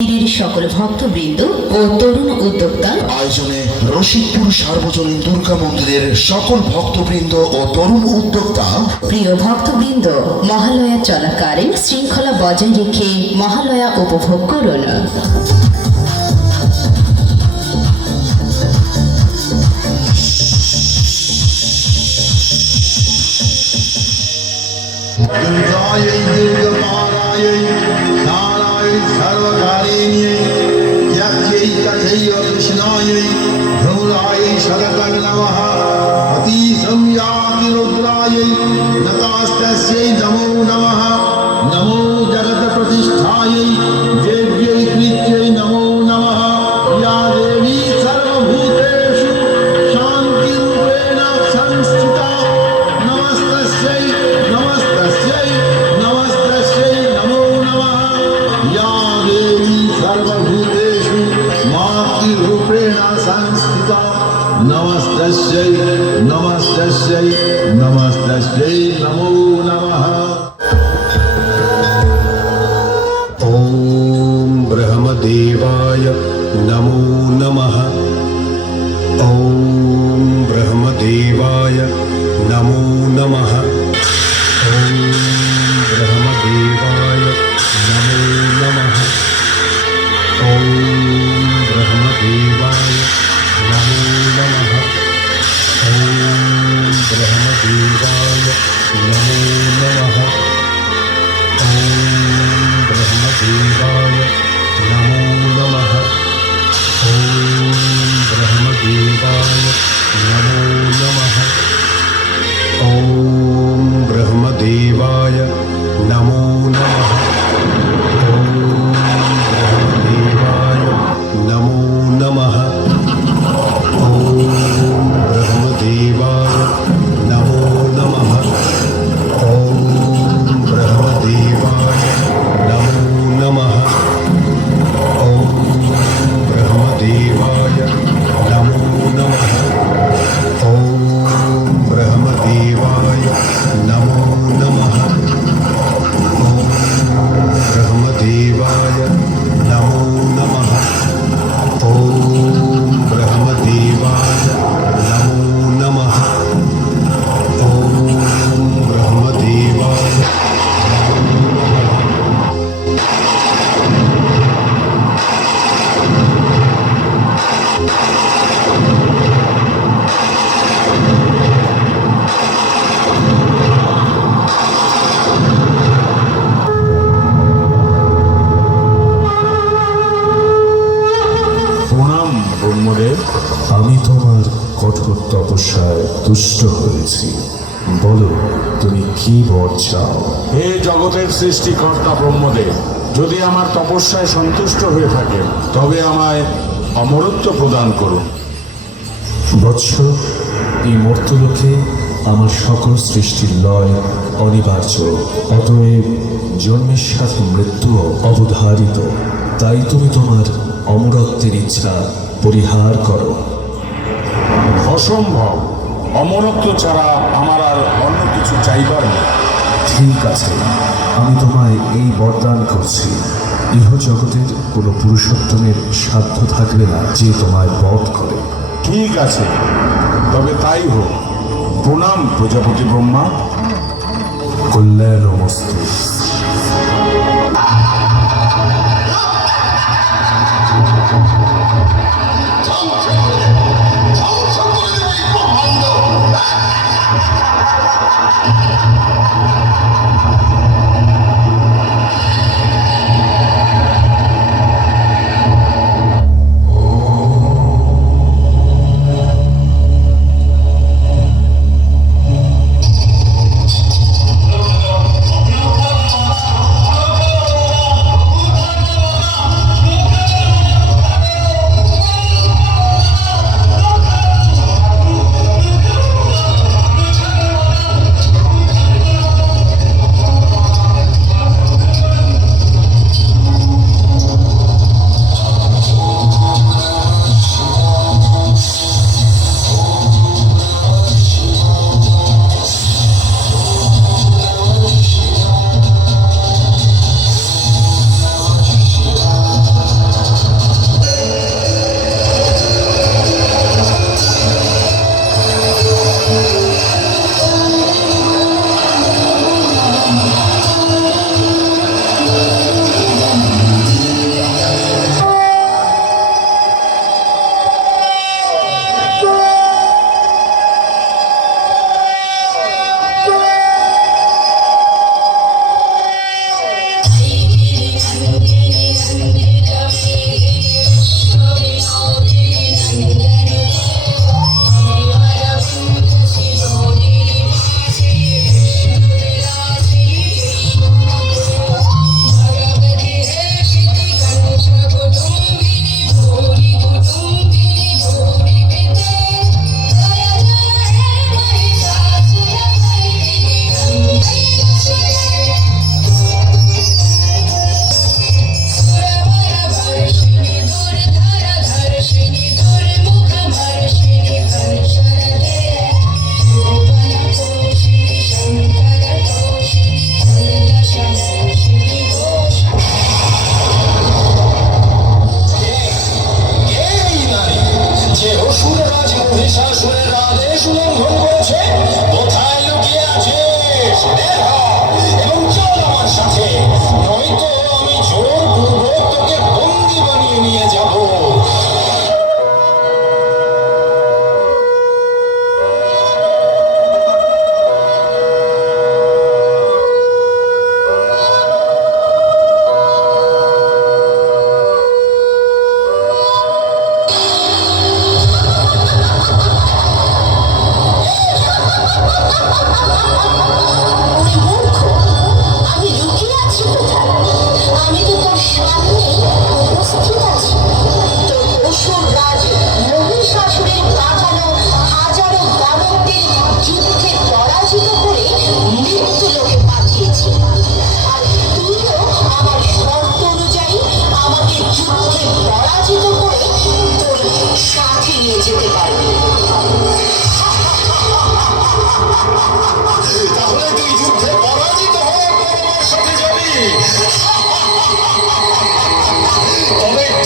সকল ভক্তবৃন্দ ও তরুণ উদ্যোক্তার আয়োজনে রশিদপুর সার্বজনীন দুর্গা মন্দিরের সকল ভক্তবৃন্দ ও তরুণ উদ্যোক্তা। প্রিয় ভক্তবৃন্দ, মহালয়া চলাকালীন শৃঙ্খলা বজায় রেখে মহালয়া উপভোগ করুন। दुर्गायै दुर्गमायै नारायै सर्वकारिण्यै यज्ञै तथैव कृष्णायै धूरायै शरदं नमः अतीशं याति रुद्रायै नतास्तस्यै नमो नमः नमो जगत्प्रतिष्ठायै देव्यै कृत्यै नमो नमः या देवी सर्वभूतेषु शान्तिरूपेण संस्थिता नमस्तस्यै नमस्तस्यै नमस्तस्यै नमो नमः या देवी सर्वभूतेषु मातृरूपेण संस्थिता नमस्तस्यै नमस्तस्यै नमस्तस्यै नमो नमः। ॐ ब्रह्मदेवाय नमो नमः। ॐ ब्रह्मदेवाय नमो नमः। ॐ ब्रह्मदेवाय नमो नमः। ॐ ब्रह्मदेवाय नमो नमः। ॐ ब्रह्मदेवाय नमो नमः। ॐ ब्रह्मदेवाय नमो नमः। ॐ ब्रह्मदेवाय नमो नमः। ॐ ब्रह्मदेवाय नमो नमः। ॐ ब्रह्मदेवाय नमो नमः। ॐ ब्रह्मदेवाय नमो नमः। ॐ ब्रह्मदेवाय नमो नमः। ॐ ब्रह्मदेवाय नमो नमः। ॐ ब्रह्मदेवाय नमो नमः। ॐ ब्रह्मदेवाय नमो नमः। ॐ ब्रह्मदेवाय नमो नमः। ॐ ब्रह्मदेवाय প্রণাম ব্রহ্মদেব। আমি তোমার কঠোর তপস্যায় তুষ্ট হয়েছি। বলো, তুমি কি বর চাও? হে জগতের সৃষ্টিকর্তা ব্রহ্মদেব, যদি আমার তপস্যায় সন্তুষ্ট হয়ে থাকেন তবে আমায় অমরত্ব প্রদান করুন। বৎস, এই মর্তলোকে আমার সকল সৃষ্টির লয় অনিবার্য। অতএব জন্মের সাথে মৃত্যুও অবধারিত। তাই তুমি তোমার অমরত্বের ইচ্ছা পরিহার করো। অসম্ভব, অমরত্ব ছাড়া আমার আর অন্য কিছু চাইবার নেই। ঠিক আছে, আমি তোমায় এই বরদান করছি। ইহ জগতের কোনো পুরুষোত্তমের সাধ্য থাকবে না যে তোমায় বধ করে। ঠিক আছে, তবে তাই হোক। প্রণাম প্রজাপতি ব্রহ্মা। কল্যাণমস্তু।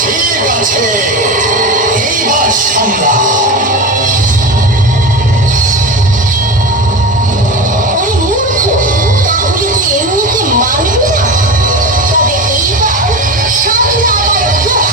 ঠিক আছে, এইবার সামলা। ওই মূর্খ, তাহলে তুই এমনিতে মানবি না? তবে এইবার সামলা আমার রূপ।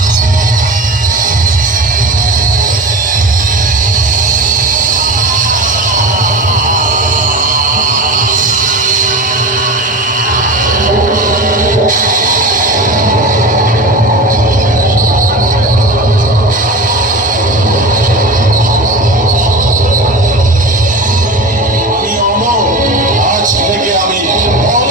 আমি অমর, আজ থেকে আমি অমর।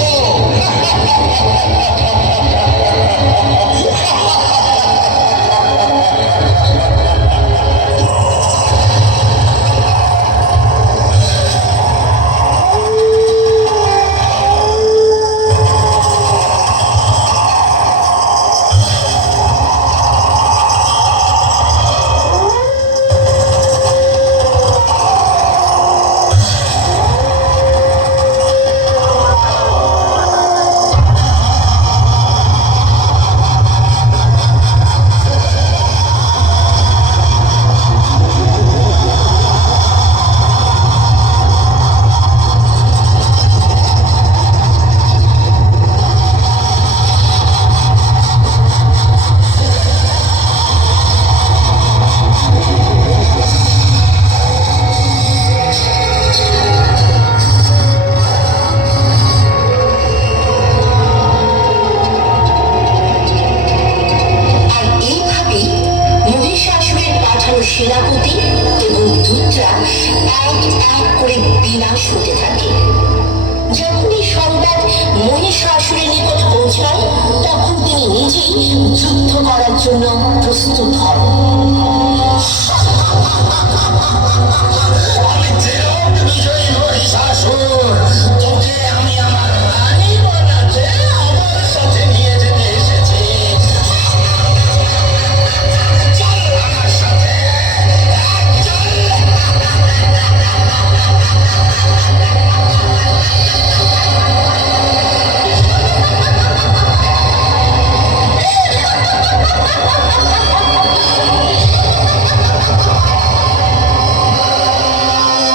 আর এইভাবেই মহিষাসুরের পাঠানো সেনাপতি এবং দূতরা এক এক করে বিনাশ হতে থাকে। যখন এই সংবাদ মহিষাসুরের নিকট পৌঁছায়, তখন তিনি নিজেই যুদ্ধ করার জন্য প্রস্তুত হন। আমি চিরক বিজয়ী মহিষাসুর, তোকে আমি আমার রানী বানাতে আমার সাথে নিয়ে যেতে এসেছি। চল আমার সাথে, চল।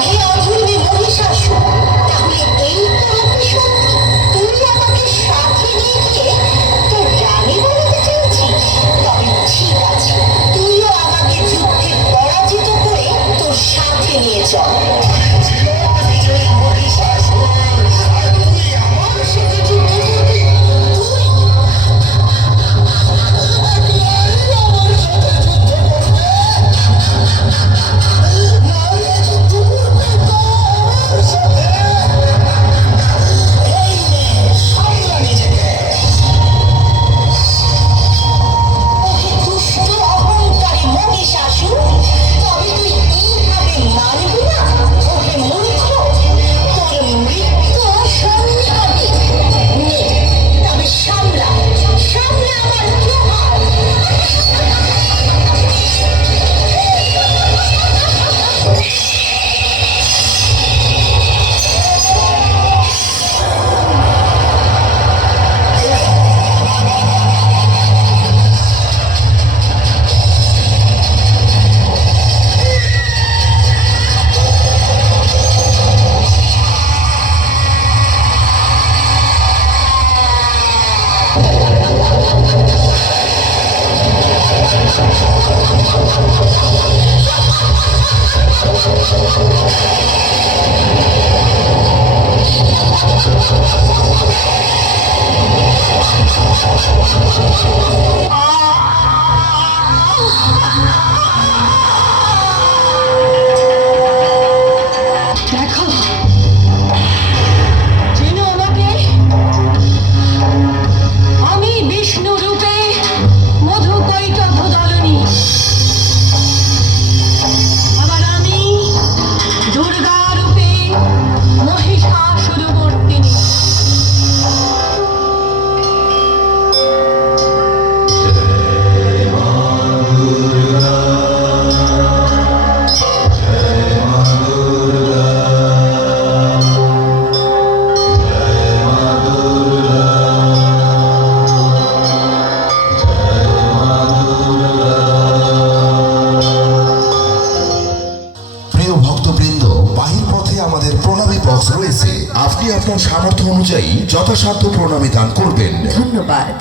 হে অধর্মী মহিষাসুর, তাহলে এই তো রূপেশ্বর। প্রিয় ভক্তবৃন্দ, বাহির পথে আমাদের প্রণামী বক্স রয়েছে। আপনি আপনার সামর্থ্য অনুযায়ী যথাসাধ্য প্রণামী দান করবেন। ধন্যবাদ।